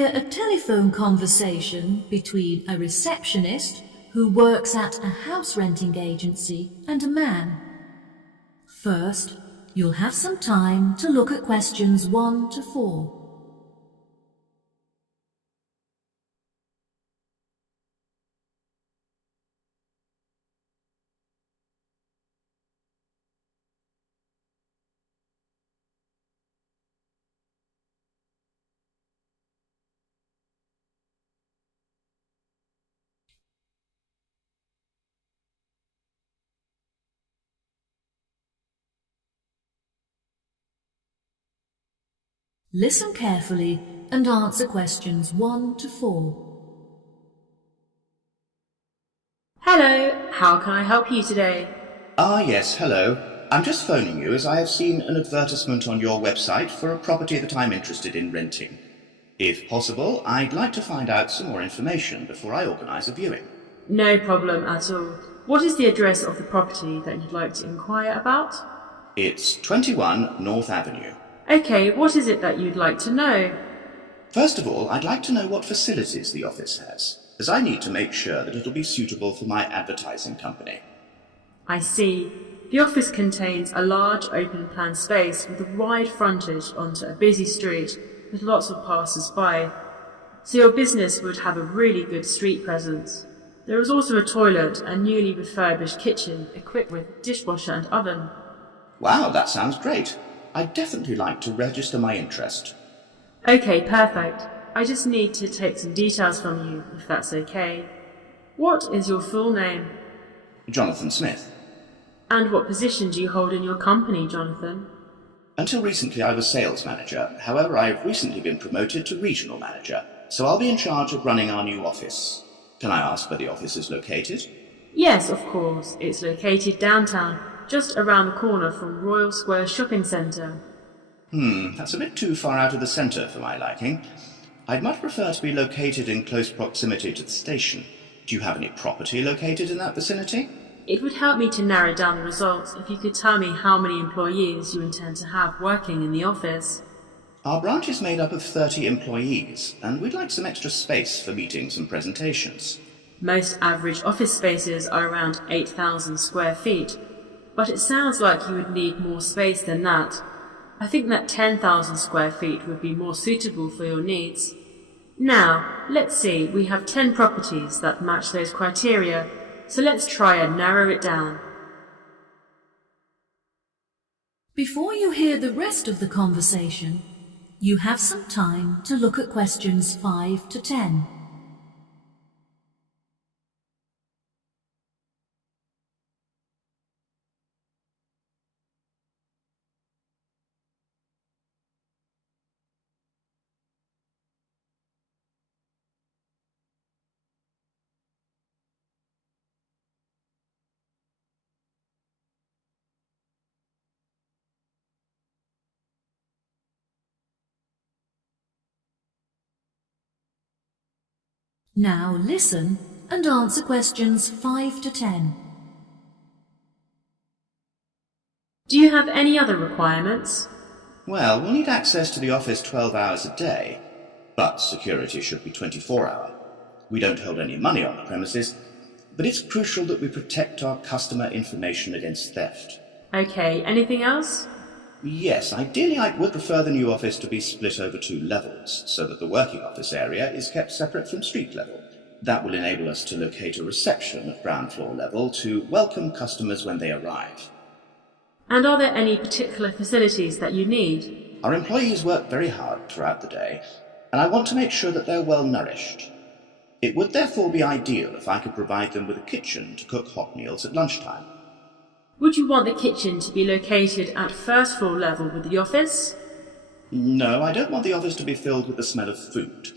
hear a telephone conversation between a receptionist who works at a house renting agency and a man. First, you'll have some time to look at questions 1 to 4. Listen carefully and answer questions 1 to 4. Hello, how can I help you today? Yes, hello. I'm just phoning you as I have seen an advertisement on your website for a property that I'm interested in renting. If possible, I'd like to find out some more information before I organise a viewing. No problem at all. What is the address of the property that you'd like to inquire about? It's 21 North Avenue. Okay, what is it that you'd like to know? First of all, I'd like to know what facilities the office has, as I need to make sure that it'll be suitable for my advertising company. I see. The office contains a large open-plan space with a wide frontage onto a busy street with lots of passers-by, so your business would have a really good street presence. There is also a toilet and newly refurbished kitchen equipped with dishwasher and oven. Wow, that sounds great. I'd definitely like to register my interest. Okay, perfect. I just need to take some details from you, if that's okay. What is your full name? Jonathan Smith. And what position do you hold in your company, Jonathan? Until recently I was sales manager. However, I've recently been promoted to regional manager, so I'll be in charge of running our new office. Can I ask where the office is located? Yes, of course. It's located downtown, just around the corner from Royal Square Shopping Centre. That's a bit too far out of the centre for my liking. I'd much prefer to be located in close proximity to the station. Do you have any property located in that vicinity? It would help me to narrow down the results if you could tell me how many employees you intend to have working in the office. Our branch is made up of 30 employees, and we'd like some extra space for meetings and presentations. Most average office spaces are around 8,000 square feet, but it sounds like you would need more space than that. I think that 10,000 square feet would be more suitable for your needs. Now, let's see, we have 10 properties that match those criteria, so let's try and narrow it down. Before you hear the rest of the conversation, you have some time to look at questions 5 to 10. Now listen and answer questions 5 to 10. Do you have any other requirements? Well, we'll need access to the office 12 hours a day, but security should be 24-hour. We don't hold any money on the premises, but it's crucial that we protect our customer information against theft. Okay, anything else? Yes, ideally I would prefer the new office to be split over 2 levels, so that the working office area is kept separate from street level. That will enable us to locate a reception at ground floor level to welcome customers when they arrive. And are there any particular facilities that you need? Our employees work very hard throughout the day, and I want to make sure that they're well nourished. It would therefore be ideal if I could provide them with a kitchen to cook hot meals at lunchtime. Would you want the kitchen to be located at first floor level with the office? No, I don't want the office to be filled with the smell of food.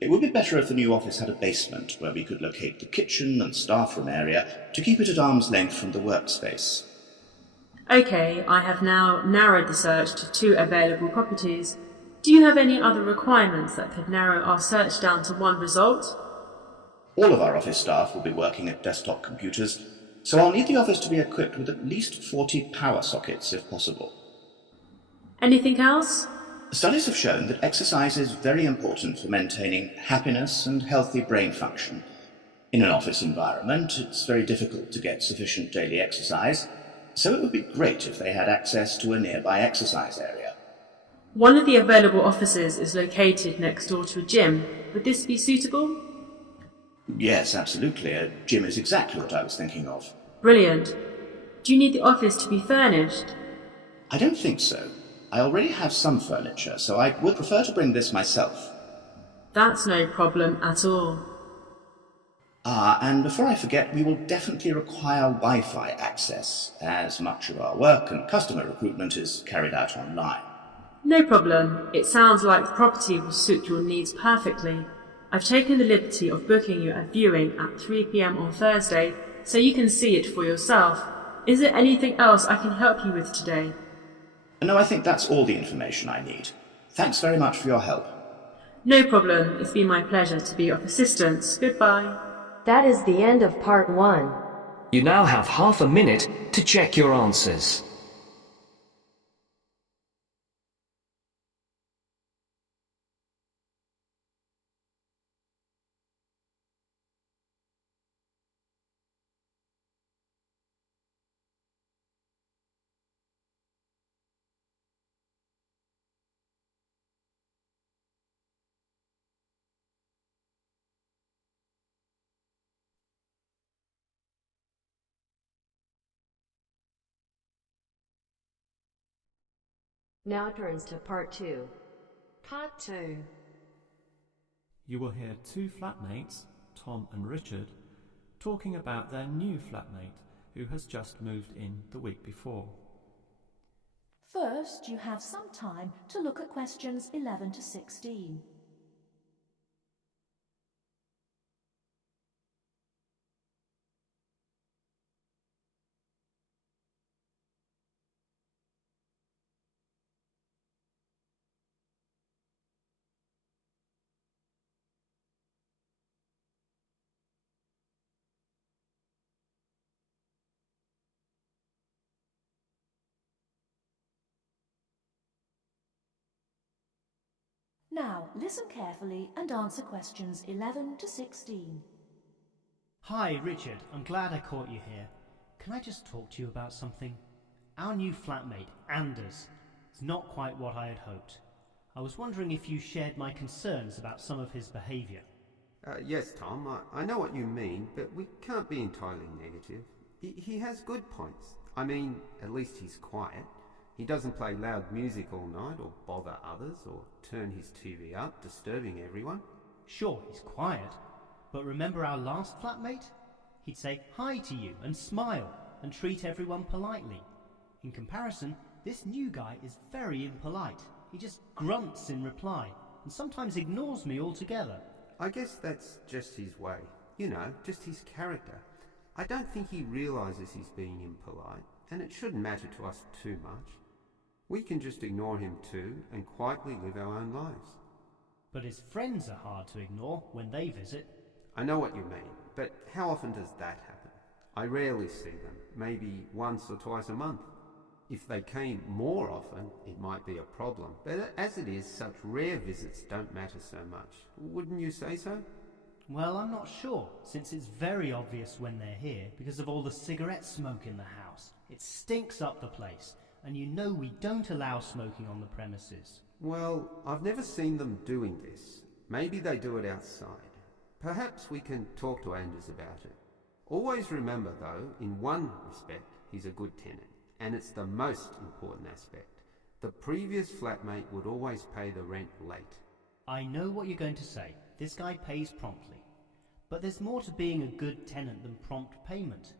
It would be better if the new office had a basement where we could locate the kitchen and staff room area to keep it at arm's length from the workspace. Okay, I have now narrowed the search to 2 available properties. Do you have any other requirements that could narrow our search down to 1 result? All of our office staff will be working at desktop computers, so I'll need the office to be equipped with at least 40 power sockets if possible. Anything else? Studies have shown that exercise is very important for maintaining happiness and healthy brain function. In an office environment, it's very difficult to get sufficient daily exercise, so it would be great if they had access to a nearby exercise area. One of the available offices is located next door to a gym. Would this be suitable? Yes, absolutely. A gym is exactly what I was thinking of. Brilliant. Do you need the office to be furnished? I don't think so. I already have some furniture, so I would prefer to bring this myself. That's no problem at all. And before I forget, we will definitely require Wi-Fi access, as much of our work and customer recruitment is carried out online. No problem. It sounds like the property will suit your needs perfectly. I've taken the liberty of booking you a viewing at 3 p.m. on Thursday, so you can see it for yourself. Is there anything else I can help you with today? No, I think that's all the information I need. Thanks very much for your help. No problem. It's been my pleasure to be of assistance. Goodbye. That is the end of part 1. You now have half a minute to check your answers. Now it turns to part 2. Part 2. You will hear two flatmates, Tom and Richard, talking about their new flatmate who has just moved in the week before. First, you have some time to look at questions 11 to 16. Now, listen carefully and answer questions 11 to 16. Hi, Richard. I'm glad I caught you here. Can I just talk to you about something? Our new flatmate, Anders, is not quite what I had hoped. I was wondering if you shared my concerns about some of his behaviour. Yes, Tom, I know what you mean, but we can't be entirely negative. He has good points. I mean, at least he's quiet. He doesn't play loud music all night or bother others or turn his TV up, disturbing everyone. Sure, he's quiet, but remember our last flatmate? He'd say hi to you and smile and treat everyone politely. In comparison, this new guy is very impolite. He just grunts in reply and sometimes ignores me altogether. I guess that's just his way. You know, just his character. I don't think he realises he's being impolite, and it shouldn't matter to us too much. We can just ignore him too and quietly live our own lives. But his friends are hard to ignore when they visit. I know what you mean, but how often does that happen? I rarely see them, maybe once or twice a month. If they came more often, it might be a problem, but as it is, such rare visits don't matter so much. Wouldn't you say so? Well, I'm not sure, since it's very obvious when they're here because of all the cigarette smoke in the house. It stinks up the place, and you know we don't allow smoking on the premises. Well, I've never seen them doing this. Maybe they do it outside. Perhaps we can talk to Anders about it. Always remember, though, in one respect, he's a good tenant, and it's the most important aspect. The previous flatmate would always pay the rent late. I know what you're going to say. This guy pays promptly. But there's more to being a good tenant than prompt payment.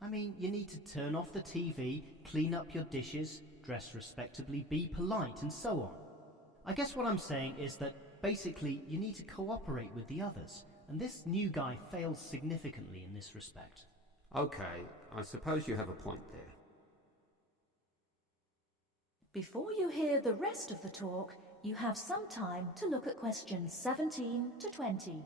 I mean, you need to turn off the TV, clean up your dishes, dress respectably, be polite, and so on. I guess what I'm saying is that basically you need to cooperate with the others, and this new guy fails significantly in this respect. Okay, I suppose you have a point there. Before you hear the rest of the talk, you have some time to look at questions 17 to 20.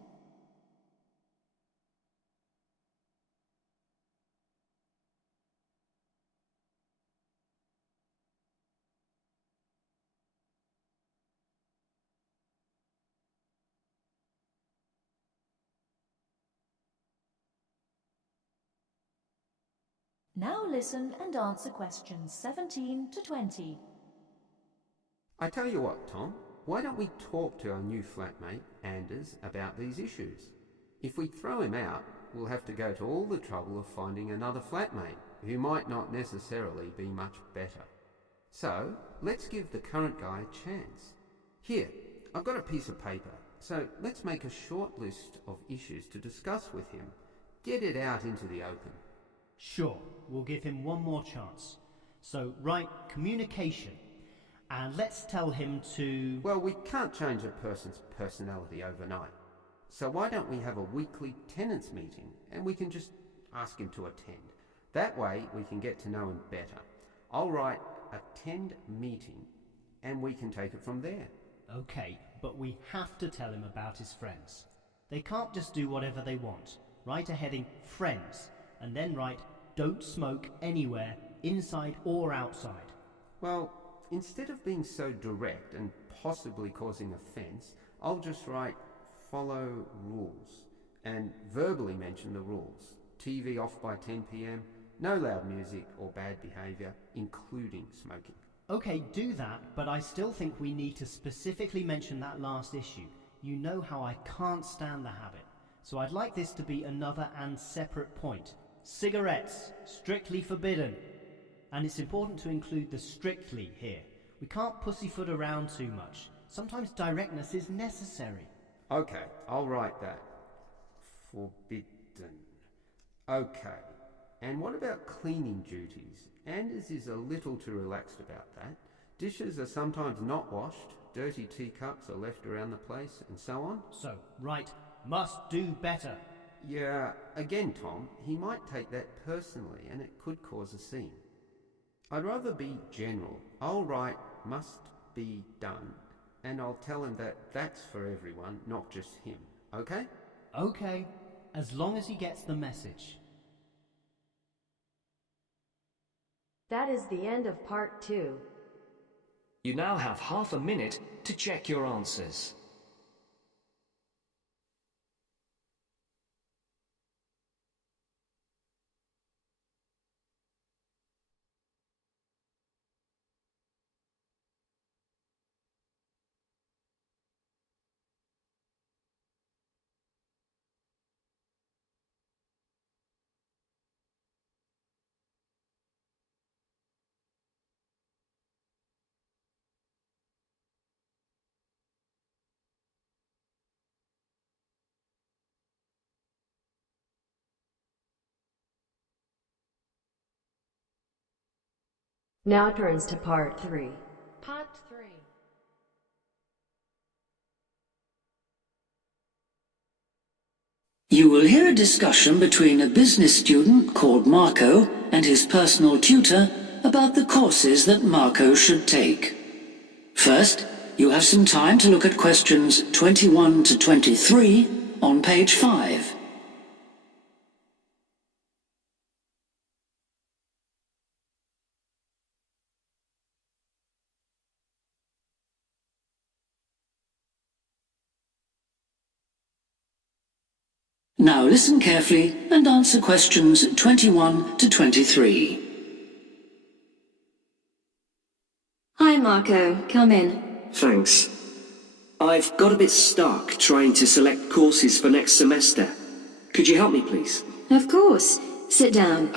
Now listen and answer questions 17 to 20. I tell you what, Tom, why don't we talk to our new flatmate, Anders, about these issues? If we throw him out, we'll have to go to all the trouble of finding another flatmate, who might not necessarily be much better. So, let's give the current guy a chance. Here, I've got a piece of paper, so let's make a short list of issues to discuss with him. Get it out into the open. Sure, we'll give him one more chance. So write communication, and let's tell him to... Well, we can't change a person's personality overnight. So why don't we have a weekly tenants meeting and we can just ask him to attend. That way we can get to know him better. I'll write attend meeting and we can take it from there. Okay, but we have to tell him about his friends. They can't just do whatever they want. Write a heading friends and then write don't smoke anywhere, inside or outside. Well, instead of being so direct and possibly causing offence, I'll just write follow rules and verbally mention the rules. TV off by 10 p.m, no loud music or bad behaviour, including smoking. Okay, do that, but I still think we need to specifically mention that last issue. You know how I can't stand the habit. So I'd like this to be another and separate point. Cigarettes, strictly forbidden. And it's important to include the strictly here. We can't pussyfoot around too much. Sometimes directness is necessary. Okay, I'll write that. Forbidden. Okay, and what about cleaning duties? Anders is a little too relaxed about that. Dishes are sometimes not washed, dirty teacups are left around the place, and so on. So, write, must do better. Yeah, again, Tom, he might take that personally and it could cause a scene. I'd rather be general. I'll write must be done and I'll tell him that that's for everyone, not just him. Okay? Okay, as long as he gets the message. That is the end of part 2. You now have half a minute to check your answers. Now turns to part 3. Part 3. You will hear a discussion between a business student called Marco and his personal tutor about the courses that Marco should take. First, you have some time to look at questions 21 to 23 on page 5. Now listen carefully and answer questions 21 to 23. Hi Marco, come in. Thanks. I've got a bit stuck trying to select courses for next semester. Could you help me, please? Of course. Sit down.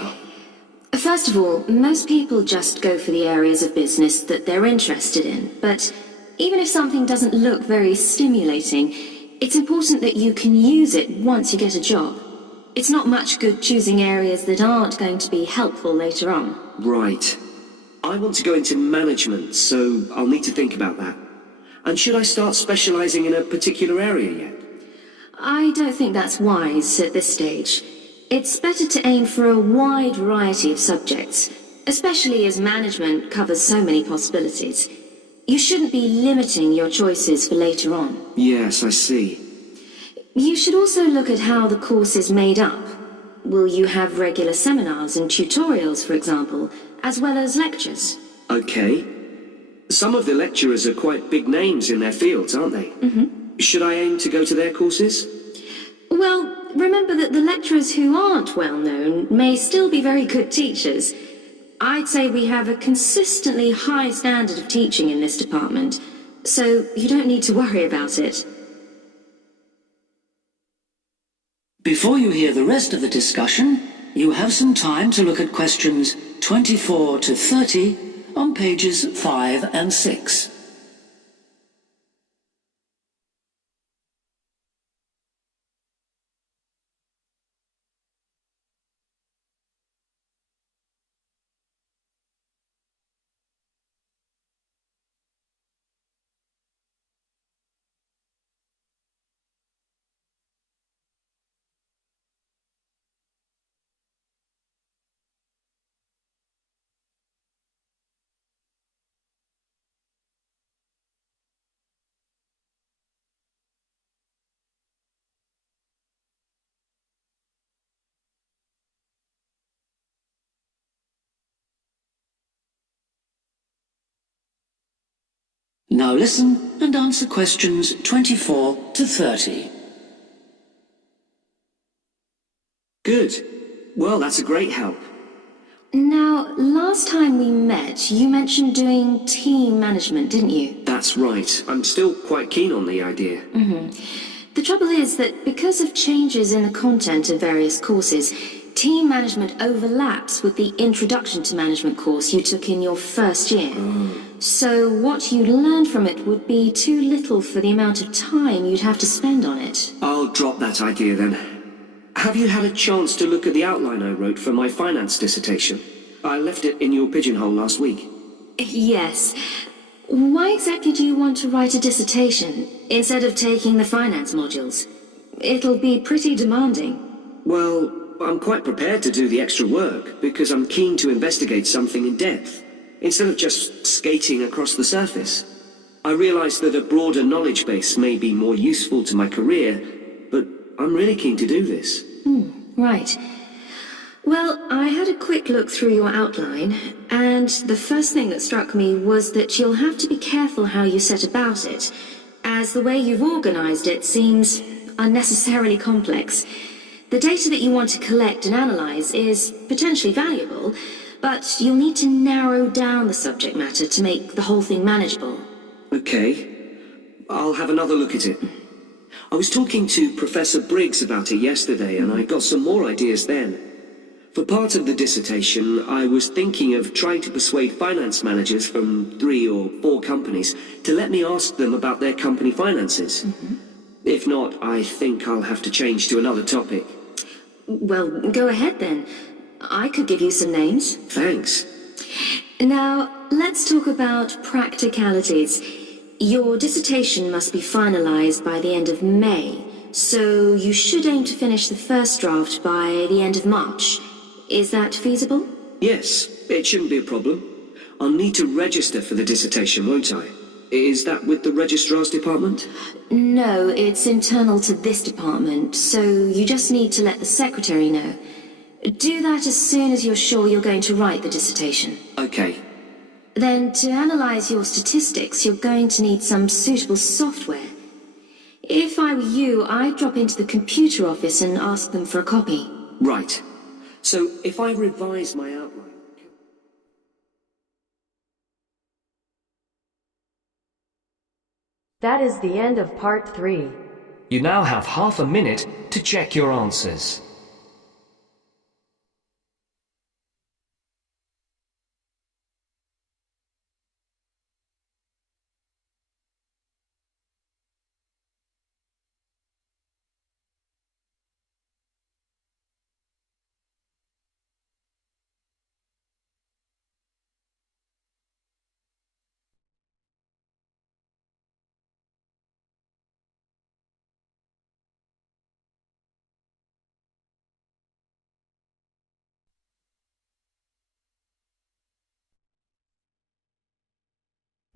First of all, most people just go for the areas of business that they're interested in, but even if something doesn't look very stimulating, it's important that you can use it once you get a job. It's not much good choosing areas that aren't going to be helpful later on. Right. I want to go into management, so I'll need to think about that. And should I start specialising in a particular area yet? I don't think that's wise at this stage. It's better to aim for a wide variety of subjects, especially as management covers so many possibilities. You shouldn't be limiting your choices for later on. Yes, I see. You should also look at how the course is made up. Will you have regular seminars and tutorials, for example, as well as lectures? Okay. Some of the lecturers are quite big names in their fields, aren't they? Mm-hmm. Should I aim to go to their courses? Well, remember that the lecturers who aren't well known may still be very good teachers. I'd say we have a consistently high standard of teaching in this department, so you don't need to worry about it. Before you hear the rest of the discussion, you have some time to look at questions 24 to 30 on pages 5 and 6. Now listen and answer questions 24 to 30. Good. Well, that's a great help. Now, last time we met, you mentioned doing team management, didn't you? That's right. I'm still quite keen on the idea. The trouble is that because of changes in the content of various courses, team management overlaps with the Introduction to Management course you took in your first year. So what you learned from it would be too little for the amount of time you'd have to spend on it. I'll drop that idea then. Have you had a chance to look at the outline I wrote for my finance dissertation? I left it in your pigeonhole last week. Yes. Why exactly do you want to write a dissertation instead of taking the finance modules? It'll be pretty demanding. Well, I'm quite prepared to do the extra work because I'm keen to investigate something in depth, instead of just skating across the surface. I realise that a broader knowledge base may be more useful to my career, but I'm really keen to do this. Right. Well, I had a quick look through your outline, and the first thing that struck me was that you'll have to be careful how you set about it, as the way you've organised it seems unnecessarily complex. The data that you want to collect and analyse is potentially valuable, but you'll need to narrow down the subject matter to make the whole thing manageable. Okay. I'll have another look at it. I was talking to Professor Briggs about it yesterday, and I got some more ideas then. For part of the dissertation, I was thinking of trying to persuade finance managers from 3 or 4 companies to let me ask them about their company finances. If not, I think I'll have to change to another topic. Well, go ahead then. I could give you some names. Thanks. Now, let's talk about practicalities. Your dissertation must be finalised by the end of May, so you should aim to finish the first draft by the end of March. Is that feasible? Yes, it shouldn't be a problem. I'll need to register for the dissertation, won't I? Is that with the registrar's department? No, it's internal to this department, so you just need to let the secretary know. Do that as soon as you're sure you're going to write the dissertation. Okay. Then, to analyse your statistics, you're going to need some suitable software. If I were you, I'd drop into the computer office and ask them for a copy. Right. So, if I revise my outline... That is the end of part 3. You now have half a minute to check your answers.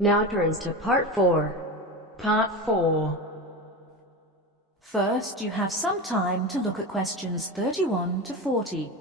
Now turns to part 4. Part 4. First, you have some time to look at questions 31 to 40.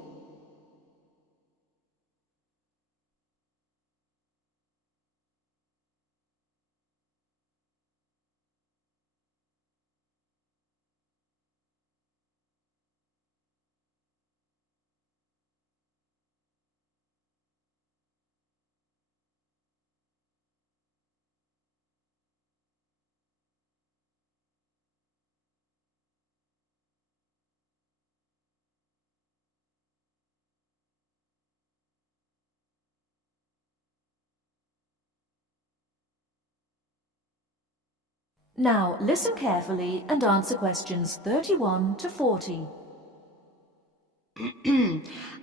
Now listen carefully and answer questions 31 to 40.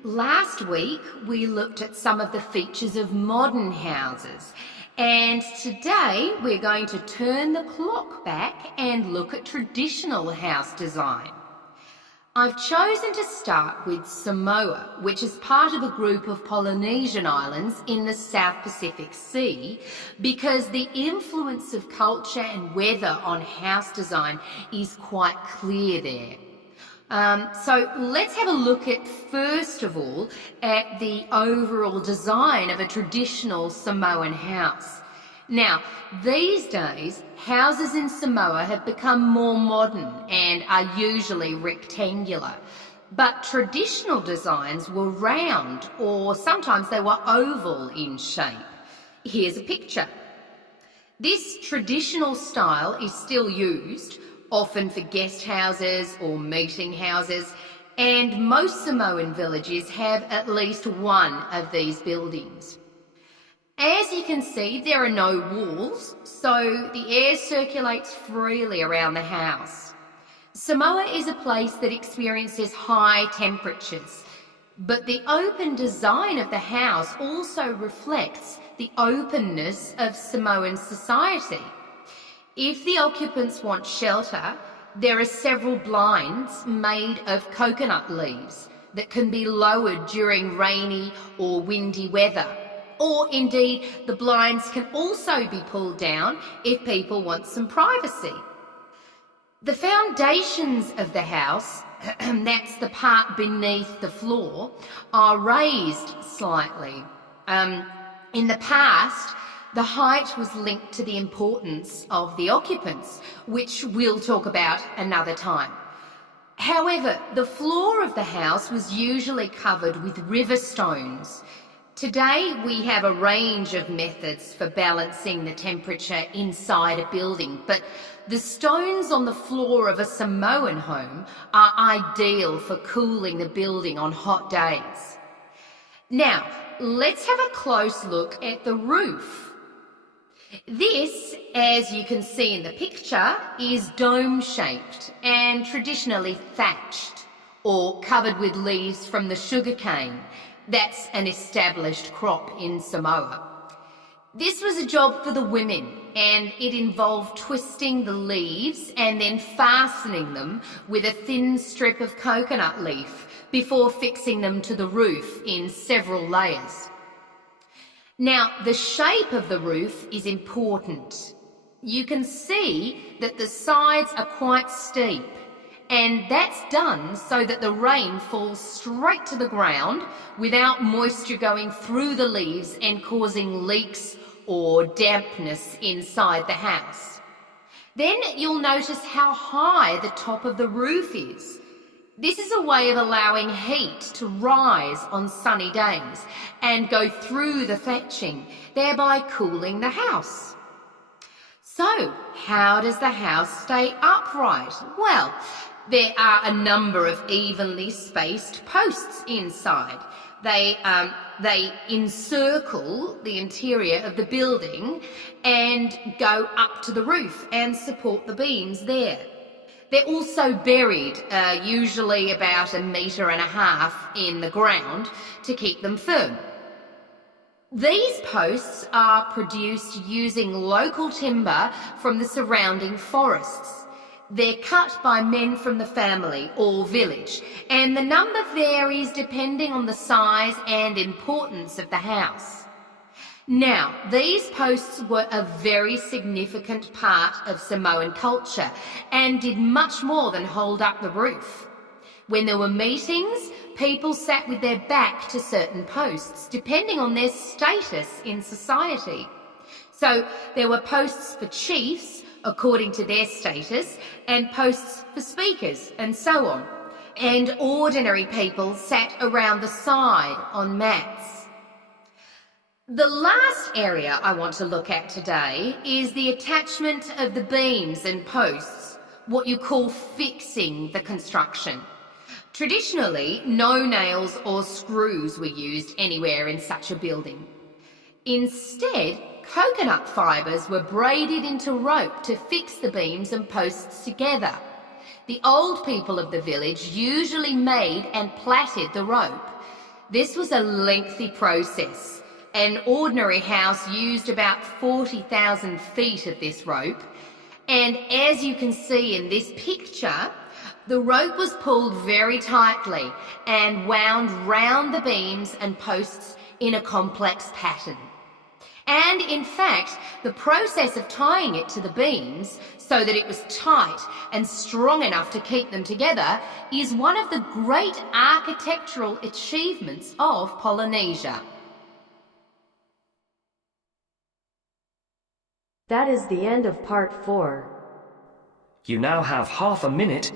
Last week we looked at some of the features of modern houses, and today we're going to turn the clock back and look at traditional house design. I've chosen to start with Samoa, which is part of a group of Polynesian islands in the South Pacific Sea, because the influence of culture and weather on house design is quite clear there. So let's have a look at, first of all, at the overall design of a traditional Samoan house. Now, these days, houses in Samoa have become more modern and are usually rectangular, but traditional designs were round, or sometimes they were oval in shape. Here's a picture. This traditional style is still used, often for guest houses or meeting houses, and most Samoan villages have at least one of these buildings. As you can see, there are no walls, so the air circulates freely around the house. Samoa is a place that experiences high temperatures, but the open design of the house also reflects the openness of Samoan society. If the occupants want shelter, there are several blinds made of coconut leaves that can be lowered during rainy or windy weather. Or indeed, the blinds can also be pulled down if people want some privacy. The foundations of the house, that's the part beneath the floor, are raised slightly. In the past, the height was linked to the importance of the occupants, which we'll talk about another time. However, the floor of the house was usually covered with river stones. Today, we have a range of methods for balancing the temperature inside a building, but the stones on the floor of a Samoan home are ideal for cooling the building on hot days. Now, let's have a close look at the roof. This, as you can see in the picture, is dome-shaped and traditionally thatched or covered with leaves from the sugarcane. That's an established crop in Samoa. This was a job for the women, and it involved twisting the leaves and then fastening them with a thin strip of coconut leaf before fixing them to the roof in several layers. Now, the shape of the roof is important. You can see that the sides are quite steep, and that's done so that the rain falls straight to the ground without moisture going through the leaves and causing leaks or dampness inside the house. Then you'll notice how high the top of the roof is. This is a way of allowing heat to rise on sunny days and go through the thatching, thereby cooling the house. So, how does the house stay upright? Well, there are a number of evenly spaced posts inside. They encircle the interior of the building and go up to the roof and support the beams there. They're also buried, usually about 1.5 meters in the ground to keep them firm. These posts are produced using local timber from the surrounding forests. They're cut by men from the family or village, and the number varies depending on the size and importance of the house. Now, these posts were a very significant part of Samoan culture and did much more than hold up the roof. When there were meetings, people sat with their back to certain posts, depending on their status in society. So there were posts for chiefs, according to their status, and posts for speakers, and so on. And ordinary people sat around the side on mats. The last area I want to look at today is the attachment of the beams and posts, what you call fixing the construction. Traditionally, no nails or screws were used anywhere in such a building. Instead, coconut fibres were braided into rope to fix the beams and posts together. The old people of the village usually made and plaited the rope. This was a lengthy process. An ordinary house used about 40,000 feet of this rope, and as you can see in this picture, the rope was pulled very tightly and wound round the beams and posts in a complex pattern. And in fact, the process of tying it to the beams so that it was tight and strong enough to keep them together is one of the great architectural achievements of Polynesia. That is the end of part 4. You now have half a minute